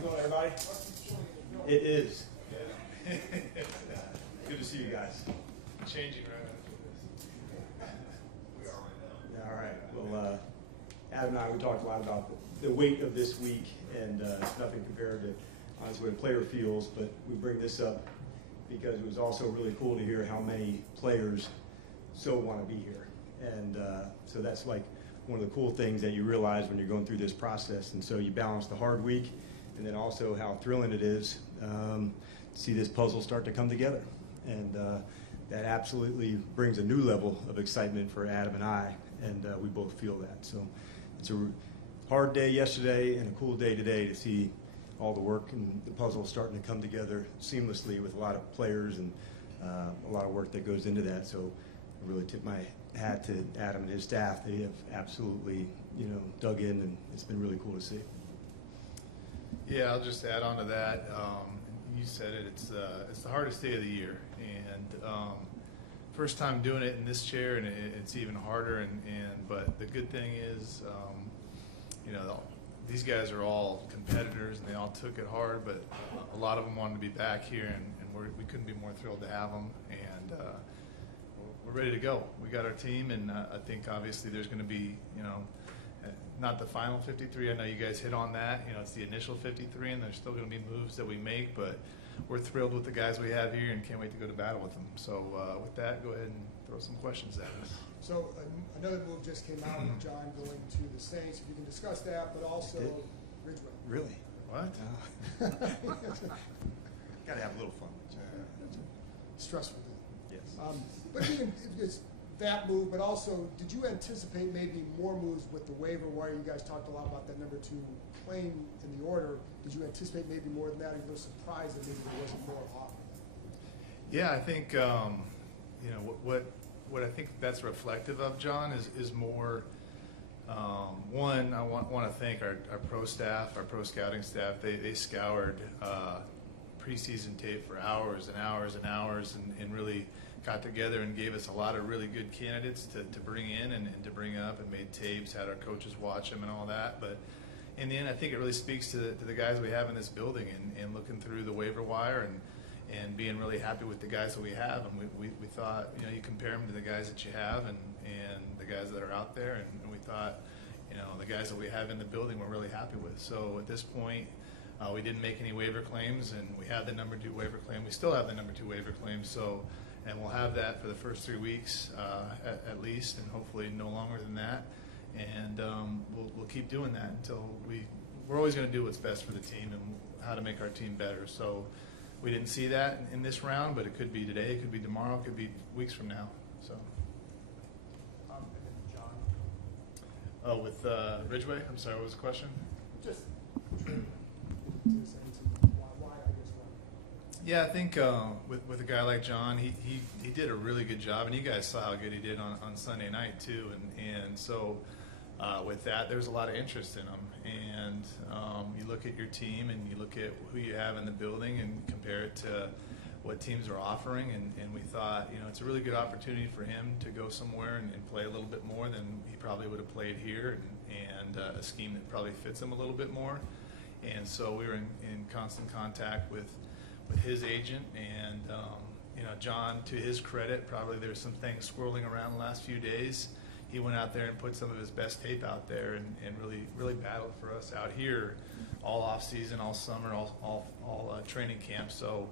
it going, everybody? It is. Yeah. Good to see you guys. Changing right after this. We are right now. All right. Well, Adam and I, we talked a lot about the weight of this week, and it's nothing compared to honestly what a player feels, but we bring this up because it was also really cool to hear how many players so want to be here. And so that's like one of the cool things that you realize when you're going through this process. And so you balance the hard week and then also how thrilling it is to see this puzzle start to come together. And that absolutely brings a new level of excitement for Adam and I, and we both feel that. So it's a hard day yesterday and a cool day today to see all the work and the puzzle starting to come together seamlessly with a lot of players and a lot of work that goes into that. So I really tip my hat to Adam and his staff. They have absolutely, dug in, and it's been really cool to see. Yeah, I'll just add on to that. You said it. It's the hardest day of the year, and first time doing it in this chair, and it's even harder. But the good thing is, these guys are all competitors, and they all took it hard. But a lot of them wanted to be back here, and we couldn't be more thrilled to have them. And we're ready to go. We got our team, and I think obviously there's going to be, not the final 53. I know you guys hit on that. It's the initial 53, and there's still going to be moves that we make, but we're thrilled with the guys we have here and can't wait to go to battle with them. So with that, go ahead and throw some questions at us. So another move just came out with John going to the Saints. If you can discuss that, but also Ridgeway. Really? What? Got to have a little fun. Stressful. Yes. But even if it's that move, but also, did you anticipate maybe more moves with the waiver wire? You guys talked a lot about that number 2 playing in the order. Did you anticipate maybe more than that? Or you were surprised that maybe there wasn't more offer? Yeah, I think what I think that's reflective of, John, is more. One, I want to thank our pro staff, our pro scouting staff. They scoured preseason tape for hours and hours and hours, and really got together and gave us a lot of really good candidates to bring in and to bring up, and made tapes, had our coaches watch them and all that. But in the end, I think it really speaks to the guys we have in this building, and looking through the waiver wire and being really happy with the guys that we have. And we thought, you compare them to the guys that you have and the guys that are out there, and we thought, the guys that we have in the building we're really happy with. So at this point, we didn't make any waiver claims, and we had the number 2 waiver claim. We still have the number 2 waiver claim, and we'll have that for the first 3 weeks at least, and hopefully no longer than that. And we'll keep doing that until we're always going to do what's best for the team and how to make our team better. So we didn't see that in this round, but it could be today, it could be tomorrow, it could be weeks from now. So. John? Oh, with Ridgeway? I'm sorry, what was the question? Just why, I guess, why? Yeah, I think with a guy like John, he did a really good job, and you guys saw how good he did on Sunday night too. And so with that, there's a lot of interest in him. And you look at your team and you look at who you have in the building and compare it to what teams are offering, and we thought, it's a really good opportunity for him to go somewhere and play a little bit more than he probably would have played here, and a scheme that probably fits him a little bit more. And so we were in constant contact with his agent, and John, to his credit, probably there's some things swirling around the last few days. He went out there and put some of his best tape out there, and really battled for us out here all off season, all summer, all training camp. So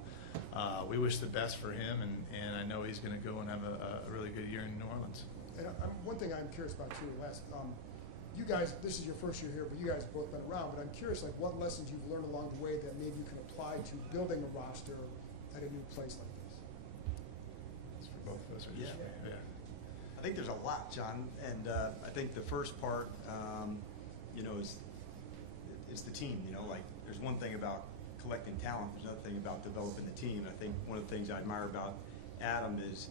we wish the best for him, and I know he's going to go and have a really good year in New Orleans. And one thing I'm curious about too, you guys, this is your first year here, but you guys have both been around, but I'm curious, what lessons you've learned along the way that maybe you can apply to building a roster at a new place like this? It's for both of us. Or just Yeah. I think there's a lot, John, and I think the first part, is the team. There's one thing about collecting talent, there's another thing about developing the team. I think one of the things I admire about Adam is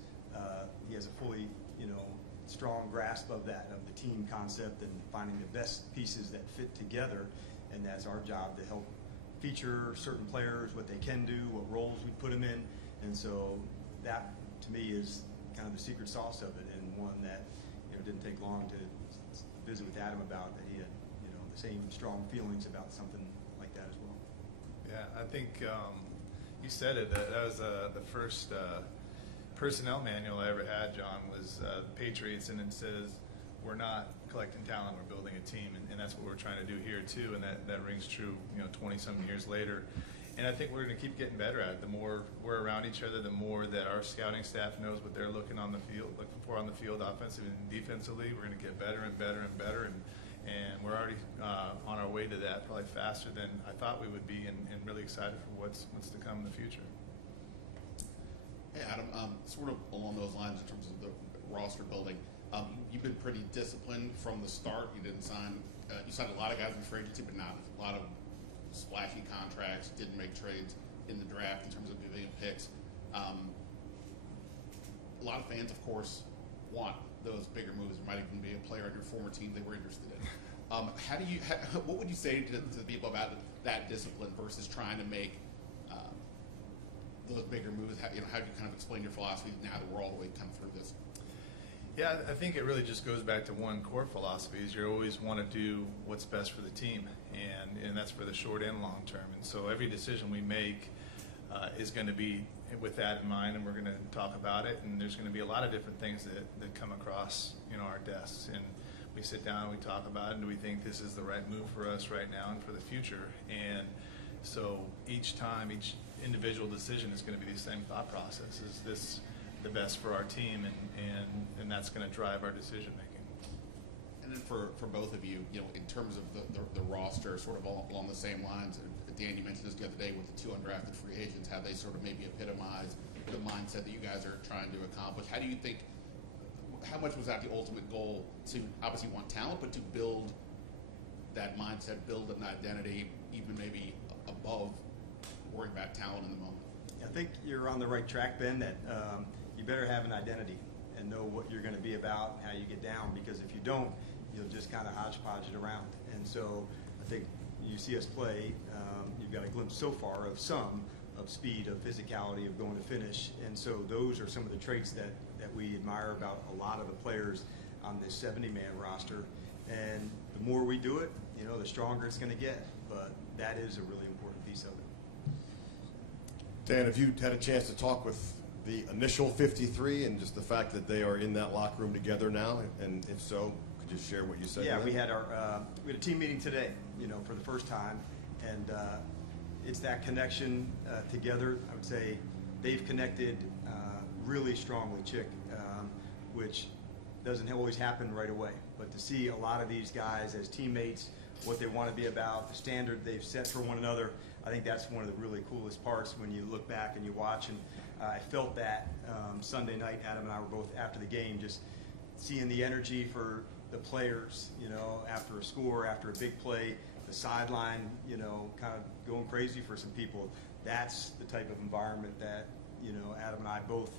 he has a fully, strong grasp of that, of the team concept, and finding the best pieces that fit together. And that's our job, to help feature certain players, what they can do, what roles we put them in. And so that, to me, is kind of the secret sauce of it, and one that didn't take long to visit with Adam about, that he had the same strong feelings about something like that as well. Yeah, I think you said it. That was the first personnel manual I ever had, John, was Patriots, and it says, we're not collecting talent, we're building a team, and that's what we're trying to do here too, and that rings true, 20-some years later. And I think we're going to keep getting better at it. The more we're around each other, the more that our scouting staff knows what they're looking for on the field, offensively and defensively. We're going to get better and better and better, and we're already on our way to that, probably faster than I thought we would be, and really excited for what's to come in the future. Hey, Adam, sort of along those lines in terms of the roster building, you've been pretty disciplined from the start. You didn't sign, you signed a lot of guys in free agency, but not a lot of splashy contracts, didn't make trades in the draft in terms of giving picks. A lot of fans, of course, want those bigger moves. There might even be a player on your former team they were interested in. What would you say to the people about that discipline versus trying to make those bigger moves? How do you kind of explain your philosophy now that we're all the way kind of through this? Yeah, I think it really just goes back to one core philosophy: is you always want to do what's best for the team, and that's for the short and long term. And so every decision we make is going to be with that in mind, and we're going to talk about it. And there's going to be a lot of different things that come across our desks, and we sit down and we talk about it. And do we think this is the right move for us right now and for the future? And so each time, each individual decision is going to be the same thought process: is this the best for our team, and that's going to drive our decision making. And then for both of you, in terms of the roster, sort of along the same lines, Dan, you mentioned this the other day with the 2 undrafted free agents, how they sort of maybe epitomize the mindset that you guys are trying to accomplish. How do you think, how much was that the ultimate goal to obviously want talent, but to build that mindset, build an identity, even maybe above worrying about talent in the moment? I think you're on the right track, Ben, that you better have an identity and know what you're going to be about and how you get down, because if you don't, you'll just kind of hodgepodge it around. And so I think you see us play, you've got a glimpse so far of some of speed, of physicality, of going to finish. And so those are some of the traits that we admire about a lot of the players on this 70-man roster. And the more we do it, the stronger it's going to get. But that is a really important piece of it. Dan, have you had a chance to talk with the initial 53 and just the fact that they are in that locker room together now? And if so, could you share what you said? Yeah, we had a team meeting today, for the first time, and it's that connection together. I would say they've connected really strongly, Chick, which doesn't always happen right away. But to see a lot of these guys as teammates, what they want to be about, the standard they've set for one another, I think that's one of the really coolest parts when you look back and you watch. And I felt that Sunday night. Adam and I were both after the game, just seeing the energy for the players, after a score, after a big play, the sideline, kind of going crazy for some people. That's the type of environment that, Adam and I both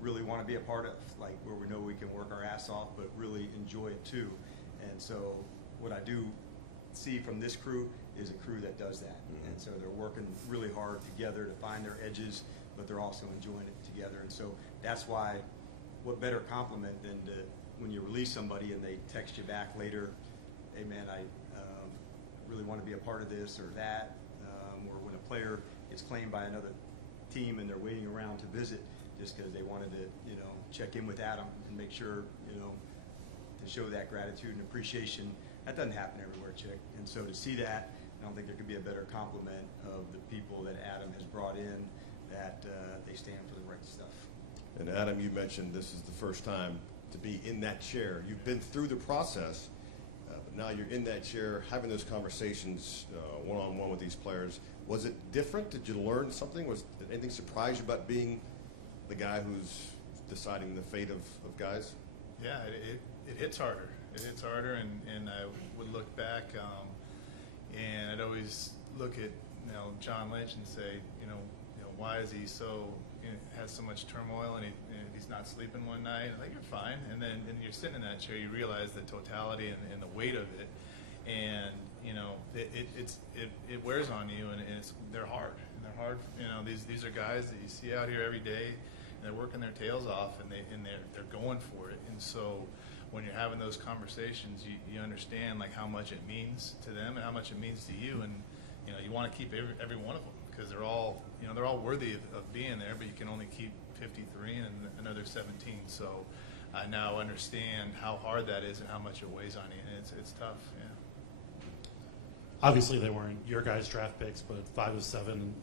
really want to be a part of, like where we know we can work our ass off, but really enjoy it too. And so what I do see from this crew is a crew that does that. Mm-hmm. And so they're working really hard together to find their edges, but they're also enjoying it together. And so that's why, what better compliment than to, when you release somebody and they text you back later, hey man, I really want to be a part of this or that, or when a player gets claimed by another team and they're waiting around to visit just because they wanted to, check in with Adam and make sure, to show that gratitude and appreciation. That doesn't happen everywhere, Chick. And so to see that, I don't think there could be a better compliment of the people that Adam has brought in, that they stand for the right stuff. And Adam, you mentioned this is the first time to be in that chair. You've been through the process, but now you're in that chair having those conversations one-on-one with these players. Was it different? Did you learn something? Did anything surprise you about being the guy who's deciding the fate of guys? Yeah, it hits harder. It hits harder, and I would look back, and I'd always look at John Lynch and say, why is he so has so much turmoil and he's not sleeping one night? Like, you're fine, and then you're sitting in that chair, you realize the totality and the weight of it, and it wears on you, and they're hard, and they're hard. These are guys that you see out here every day, and they're working their tails off, and they're going for it, and so when you're having those conversations, you understand like how much it means to them and how much it means to you, and you want to keep every one of them because they're all worthy of being there, but you can only keep 53 and another 17. So I now understand how hard that is and how much it weighs on you, and it's tough. Yeah. Obviously, they weren't your guys' draft picks, but 5 of 7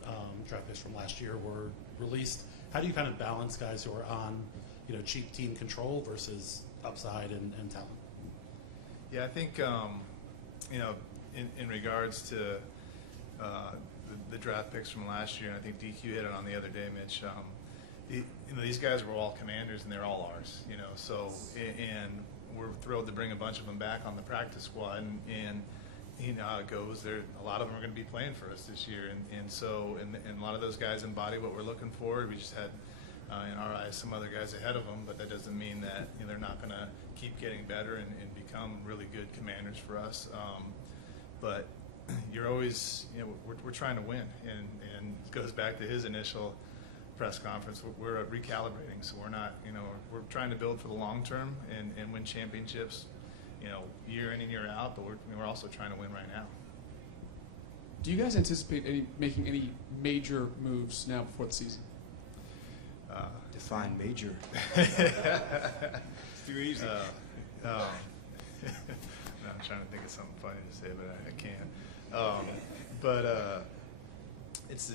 draft picks from last year were released. How do you kind of balance guys who are on, cheap team control versus upside and talent? Yeah, I think in regards to the draft picks from last year, and I think DQ hit it on the other day, Mitch. These guys were all Commanders, and they're all ours. So and we're thrilled to bring a bunch of them back on the practice squad, and you know how it goes. A lot of them are going to be playing for us this year, and so a lot of those guys embody what we're looking for. We just had, in our eyes, some other guys ahead of them, but that doesn't mean that they're not going to keep getting better and become really good Commanders for us. But you're always, we're trying to win, and it goes back to his initial press conference. We're recalibrating, so we're not, we're trying to build for the long term and win championships, year in and year out. But we're also trying to win right now. Do you guys anticipate making any major moves now before the season? Define major. Too easy. I'm trying to think of something funny to say, but I can't. It's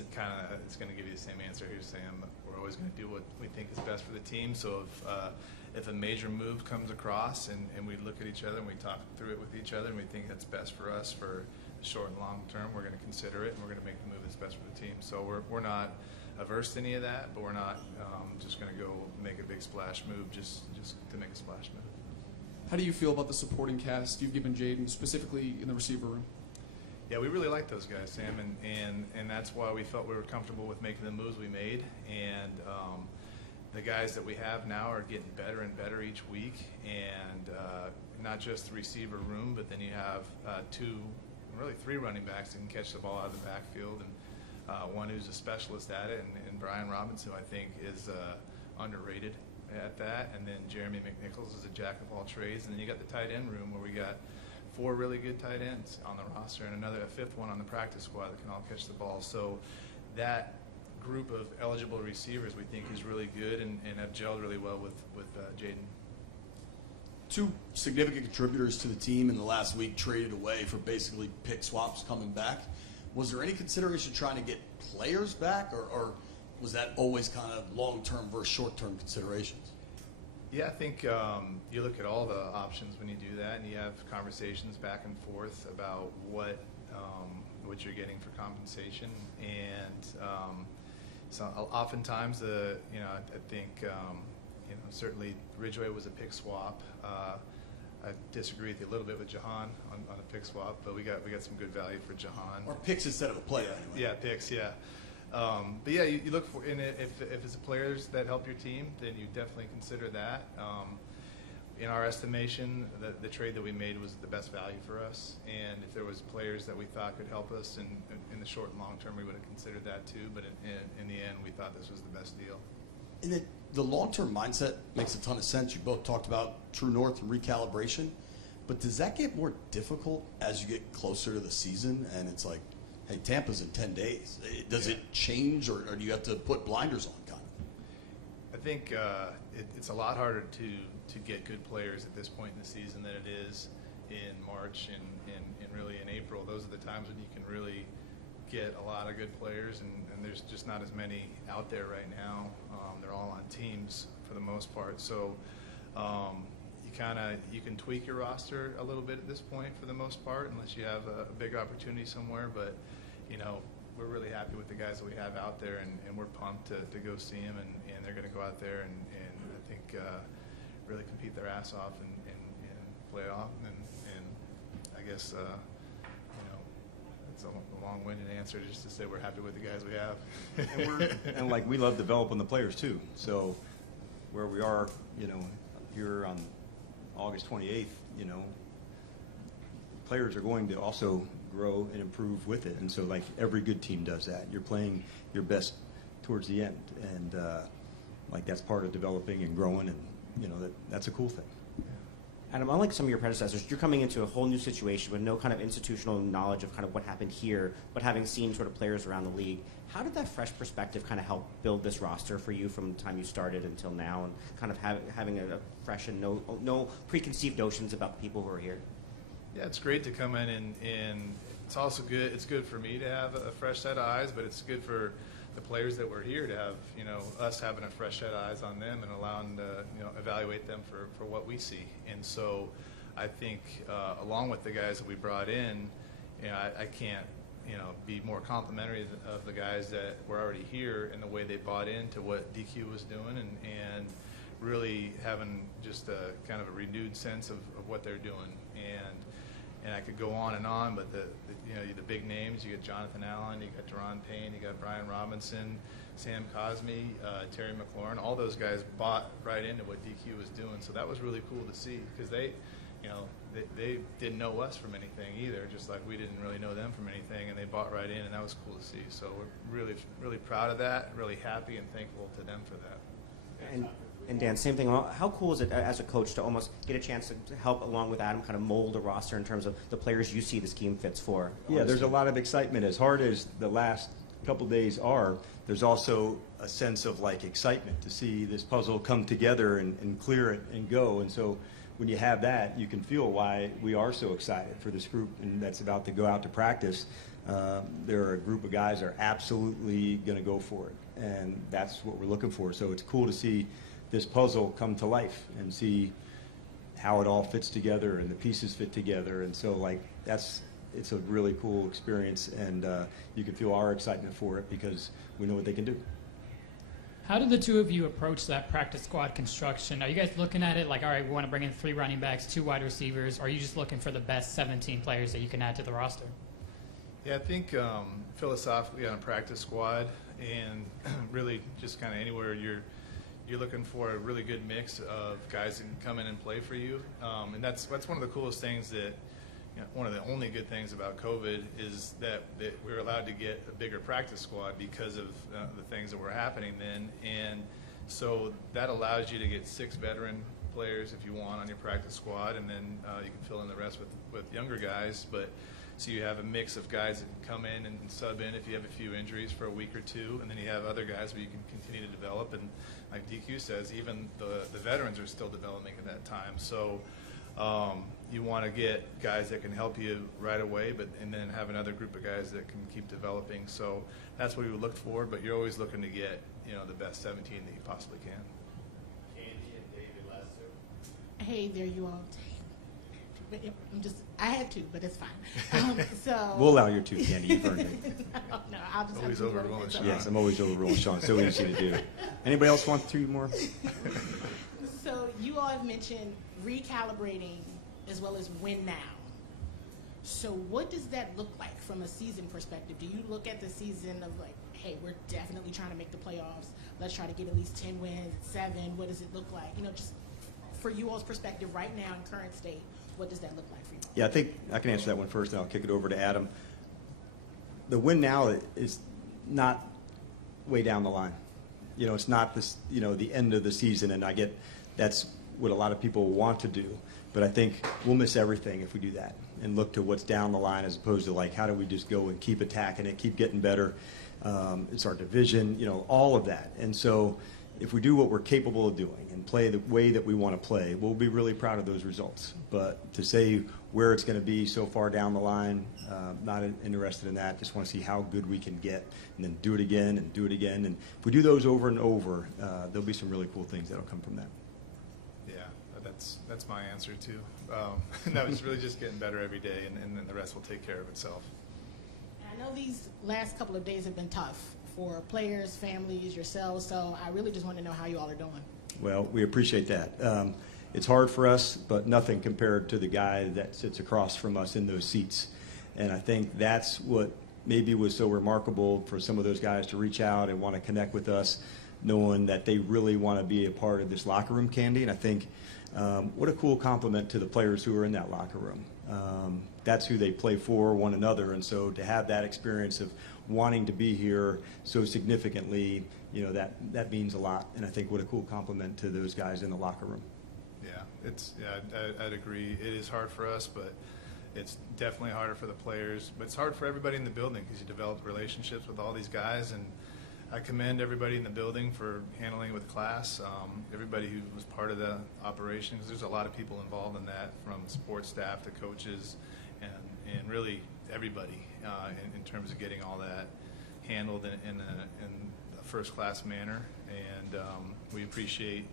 going to give you the same answer here, Sam. We're always going to do what we think is best for the team. So if a major move comes across and we look at each other and we talk through it with each other and we think that's best for us for the short and long term, we're going to consider it and we're going to make the move that's best for the team. So we're not averse to any of that, but we're not just going to go make a big splash move just to make a splash move. How do you feel about the supporting cast you've given Jaden, specifically in the receiver room? Yeah, we really like those guys, Sam, and that's why we felt we were comfortable with making the moves we made. And the guys that we have now are getting better and better each week. And not just the receiver room, but then you have 3 running backs that can catch the ball out of the backfield, and one who's a specialist at it, and Brian Robinson, I think, is underrated at that. And then Jeremy McNichols is a jack of all trades. And then you got the tight end room where we got 4 really good tight ends on the roster and a 5th one on the practice squad that can all catch the ball. So that group of eligible receivers we think is really good and have gelled really well with Jaden. 2 significant contributors to the team in the last week traded away for basically pick swaps coming back. Was there any consideration trying to get players back, or was that always kind of long-term versus short-term considerations? Yeah, I think you look at all the options when you do that, and you have conversations back and forth about what you're getting for compensation. And so oftentimes, I think certainly Ridgeway was a pick swap. I disagree with you a little bit with Jahan on a pick swap, but we got some good value for Jahan. Or picks instead of a player, anyway. Yeah, picks, yeah. But yeah, you look for, and if it's the players that help your team, then you definitely consider that. In our estimation, the trade that we made was the best value for us, and if there was players that we thought could help us in the short and long term, we would have considered that too. But in the end, we thought this was the best deal. And the long-term mindset makes a ton of sense. You both talked about true north and recalibration, but does that get more difficult as you get closer to the season and it's like, hey, Tampa's in 10 days. Does it change, or do you have to put blinders on, kind of? I think it's a lot harder to get good players at this point in the season than it is in March and really in April. Those are the times when you can really get a lot of good players, and there's just not as many out there right now. They're all on teams for the most part. So you can tweak your roster a little bit at this point for the most part, unless you have a big opportunity somewhere. But we're really happy with the guys that we have out there, and we're pumped to go see them, and they're going to go out there and I think really compete their ass off and play off. And I guess it's a long-winded answer just to say we're happy with the guys we have. And we love developing the players too. So where we are, here on August 28th, players are going to also grow and improve with it. And so every good team does that. You're playing your best towards the end. And that's part of developing and growing, and that's a cool thing. Adam, unlike some of your predecessors, you're coming into a whole new situation with no kind of institutional knowledge of kind of what happened here, but having seen sort of players around the league. How did that fresh perspective kind of help build this roster for you from the time you started until now, and kind of having a fresh and no preconceived notions about the people who are here? Yeah, it's great to come in and it's also good. It's good for me to have a fresh set of eyes, but it's good for the players that were here to have, us having a fresh set of eyes on them and allowing to, evaluate them for what we see. And so I think along with the guys that we brought in, I can't, be more complimentary of the guys that were already here and the way they bought into what DQ was doing and really having just a kind of a renewed sense of what they're doing. And I could go on, but the big names, you got Jonathan Allen, you got Deron Payne, you got Brian Robinson, Sam Cosme, Terry McLaurin, all those guys bought right into what DQ was doing. So that was really cool to see because they didn't know us from anything either, just like we didn't really know them from anything, and they bought right in, and that was cool to see. So we're really, really proud of that, really happy and thankful to them for that. And Dan, same thing. How cool is it as a coach to almost get a chance to help, along with Adam, kind of mold a roster in terms of the players you see the scheme fits for? Yeah, there's a lot of excitement. As hard as the last couple days are, there's also a sense of excitement to see this puzzle come together and clear it and go. And so when you have that, you can feel why we are so excited for this group and that's about to go out to practice. There are a group of guys that are absolutely going to go for it, and that's what we're looking for. So it's cool to see this puzzle come to life and see how it all fits together and the pieces fit together. And so it's a really cool experience, and you can feel our excitement for it because we know what they can do. How did the two of you approach that practice squad construction? Are you guys looking at it like, all right, we want to bring in 3 running backs, 2 wide receivers, or are you just looking for the best 17 players that you can add to the roster? Yeah, I think philosophically on a practice squad and really just kind of anywhere you're looking for a really good mix of guys that can come in and play for you. And that's one of the coolest things that, one of the only good things about COVID is that we're allowed to get a bigger practice squad because of the things that were happening then. And so that allows you to get 6 veteran players if you want on your practice squad, and then you can fill in the rest with younger guys. But so you have a mix of guys that can come in and sub in if you have a few injuries for a week or two, and then you have other guys where you can continue to develop. And like DQ says, even the veterans are still developing at that time. So you want to get guys that can help you right away, and then have another group of guys that can keep developing. So that's what we would look for, but you're always looking to get the best 17 that you possibly can. Candy and David Lester. Hey there, you all. But I had to, but it's fine. So We'll allow your 2, Candy. You've earned it. no, I'll just Always have to overruling Sean. Yes, I'm always overruling Sean. So easy to do. Anybody else want 3 more? So you all have mentioned recalibrating as well as win now. So what does that look like from a season perspective? Do you look at the season of hey, we're definitely trying to make the playoffs. Let's try to get at least 10 wins, 7. What does it look like? Just for you all's perspective right now in current state, what does that look like for you all? Yeah, I think I can answer that one first, and I'll kick it over to Adam. The win now is not way down the line. It's not this, the end of the season, and I get that's what a lot of people want to do. But I think we'll miss everything if we do that and look to what's down the line as opposed to how do we just go and keep attacking it, keep getting better. It's our division, all of that. And so if we do what we're capable of doing and play the way that we want to play, we'll be really proud of those results. But to say where it's going to be so far down the line, not interested in that. Just want to see how good we can get and then do it again and do it again. And if we do those over and over, there'll be some really cool things that'll come from that. Yeah, that's my answer too. No, it's really just getting better every day, and then the rest will take care of itself. I know these last couple of days have been tough for players, families, yourselves, so I really just want to know how you all are doing. Well, we appreciate that. It's hard for us, but nothing compared to the guy that sits across from us in those seats. And I think that's what maybe was so remarkable for some of those guys to reach out and want to connect with us, knowing that they really want to be a part of this locker room, Candy. And I think what a cool compliment to the players who are in that locker room. That's who they play for, one another. And so to have that experience of wanting to be here so significantly, that means a lot. And I think what a cool compliment to those guys in the locker room. I'd agree. It is hard for us, but it's definitely harder for the players. But it's hard for everybody in the building because you develop relationships with all these guys, and I commend everybody in the building for handling it with class. Everybody who was part of the operation, 'cause there's a lot of people involved in that, from support staff to coaches, and really everybody in terms of getting all that handled in a first-class manner. And we appreciate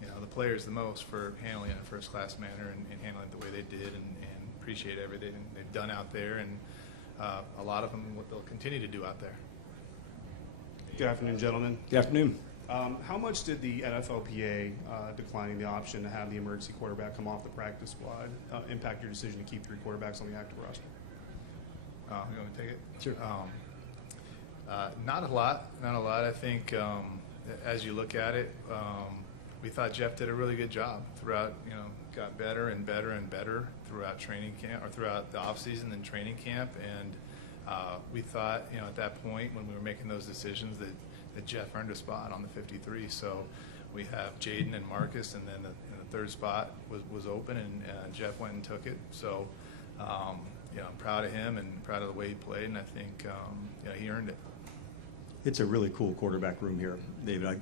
the players the most for handling it in a first-class manner and handling it the way they did, and appreciate everything they've done out there, and a lot of them what they'll continue to do out there. Good afternoon, gentlemen. Good afternoon. How much did the NFLPA declining the option to have the emergency quarterback come off the practice squad impact your decision to keep 3 quarterbacks on the active roster? You want me to take it? Sure. Not a lot. I think as you look at it, we thought Jeff did a really good job throughout. Got better and better and better throughout training camp, or throughout the off season and training camp. And we thought, at that point when we were making those decisions, that Jeff earned a spot on the 53. So we have Jaden and Marcus, and then the 3rd spot was open, and Jeff went and took it. So. I'm proud of him and proud of the way he played, and I think he earned it. It's a really cool quarterback room here, David.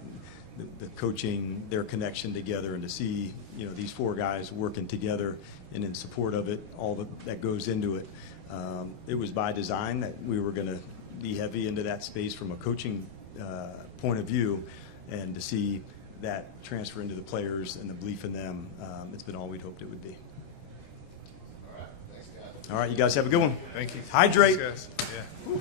The coaching, their connection together, and to see these 4 guys working together and in support of it, all that goes into it. It was by design that we were going to be heavy into that space from a coaching point of view, and to see that transfer into the players and the belief in them, it's been all we'd hoped it would be. All right, thanks, guys. All right, you guys have a good one. Thank you. Hydrate. Thanks, guys. Yeah.